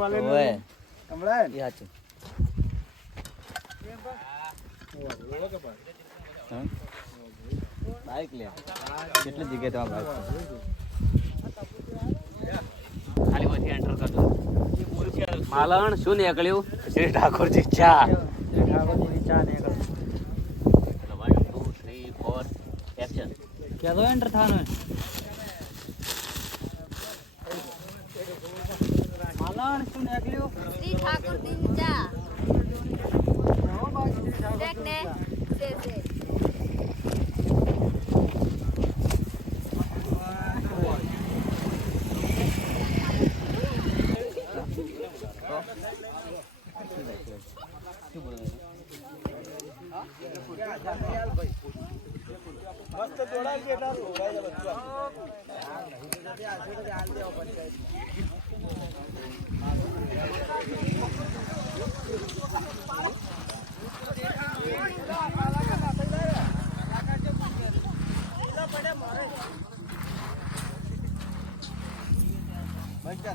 ઓય કમળાન ઈ હાચું બાઈક લે કેટલી જગ્યાએ તમારે બાઈક ખાલી વચ્ચે એન્ટર કરજો માલણ શું નીકળ્યું શ્રી ઠાકોરજી ચા ઠાકોરજી ચા ને 1 2 3 4 એક્શન કેદો એન્ટર થાનો માલણ શું નીકળ્યું શ્રી ઠાકોરજી ચા દેખ ને સે મસ્ત જોડાઈ જેટા જોડાઈ જ બધું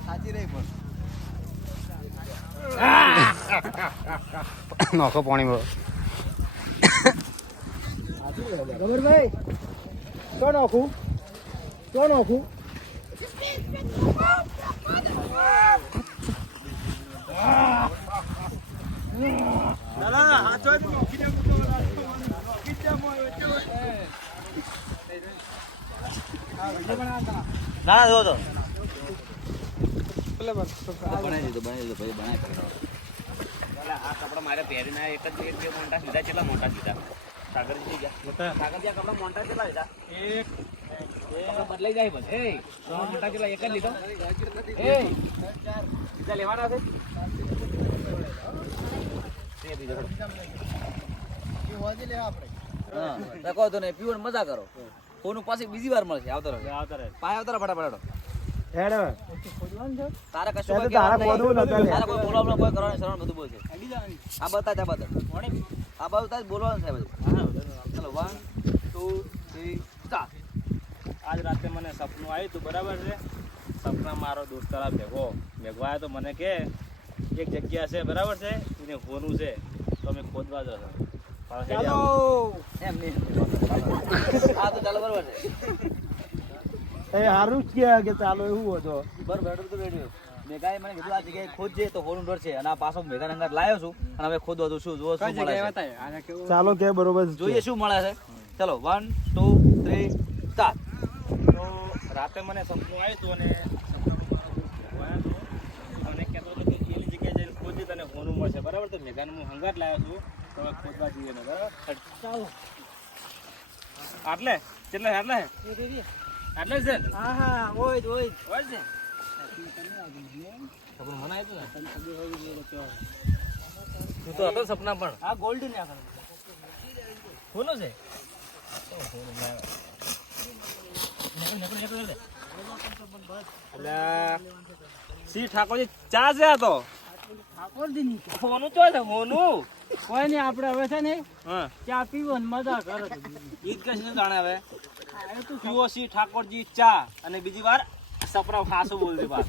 સાચી રહી પણ નોખો પાણી ગબરભાઈ શું નાખું ના જો તો બનાવી દીધો ભાઈ બનાવી આ કપડા મારે પહેરીને એક જ એક બે મોટા લીધા કેટલા મોટા લીધા સાગરજી ગયા સાગરજી આ કપડા મોટા કેટલા લીધા એક બદલાઈ જાય બસ એ મોટા કેટલા એક જ લીધો એ બીજા લેવાના છે તે બીજો હા તકો તો ને પીવન મજા કરો ફોન પાસે બીજી વાર મળશે આવતો રહે પાય આવતો રહે ફટાફટ હેડ તારે કશું કોઈ તારા બોલવું નતા તારે કોઈ બોલવાનું કોઈ કરવાનું સરળ બધું બોલશે આ બતા આ બતા બોલવાનું છે બધું ચલો 1 2 3 સ્ટાર્ટ આજ રાતે મને સપનું આવ્યું હતું બરાબર છે સપના મારો દોસ્તાર ભેગો આવ્યો તો મને કે એક જગ્યા છે બરાબર છે એને હોનું છે તો અમે ખોદવા જશો ચાલો એમ નહીં આ તો ચાલો બરોબર છે એ હારું જ કે ચાલો એવું હતો બર બેઠું તો બેઠું મેઘાએ મને કીધું આ જગ્યાએ ખોદજે તો હોનું ડર છે અને આ પાછો મેઘા અંગાત લાવ્યો છું અને હવે ખોદવા તો શું જોવો શું મળે છે ચાલો કે બરોબર જોઈએ શું મળે છે ચલો 1 2 3 સ્ટાર્ટ તો રાતે મને સપનું આવ્યું હતું અને મને કહેતો હતો કે એની જગ્યાએ જઈને ખોદી તને હોનું મળશે બરાબર તો મેઘાને હું હંગાત લાવ્યો છું તો હવે ખોદવા જઈએ ને બરાબર ચાલો આટલે કેટલા આટલે આટલે છે હા ઓય હોય છે સપનું મને આવ્યું ને તું તો હતો સપના પણ આ ગોલ્ડ ને આગળ હોનું છે શ્રી ઠાકોરજી ચા છે આ તો ઠાકોરજી ની હોનું ચો છે હોનું કોઈ નહીં આપણે હવે છે ને હા ચા પીવો ને મજા કરે ઈદ કશું જાણે હવે પીવો શ્રી ઠાકોરજી ચા અને બીજી વાર સપરા ખાસું બોલતી વાત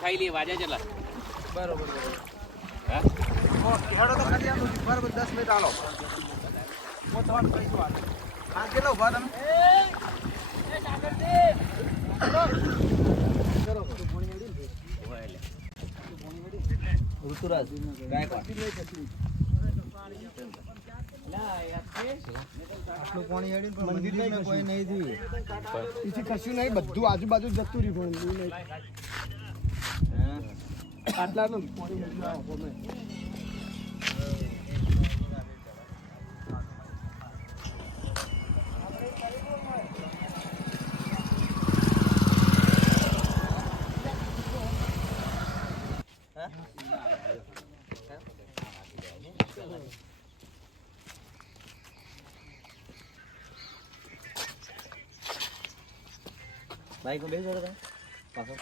ખાઈ લઈએ વાજા ચલા બરોબર હા હેડો તો ખાલી આમ બરોબર 10 મિનિટ આલો હું તમારે કહીશું આ હા કેટલો ઉભા તમે ઋતુરાજ ગાયકવાડ આટલું પાણી હેડી પણ મંદિરમાં કોઈ નહીં થયું એથી કશું નહીં બધું આજુબાજુ જતું રહ્યું પણ આટલાનું પાણી હેડી આવો ગમે બાઈક બેસી જતો પાછો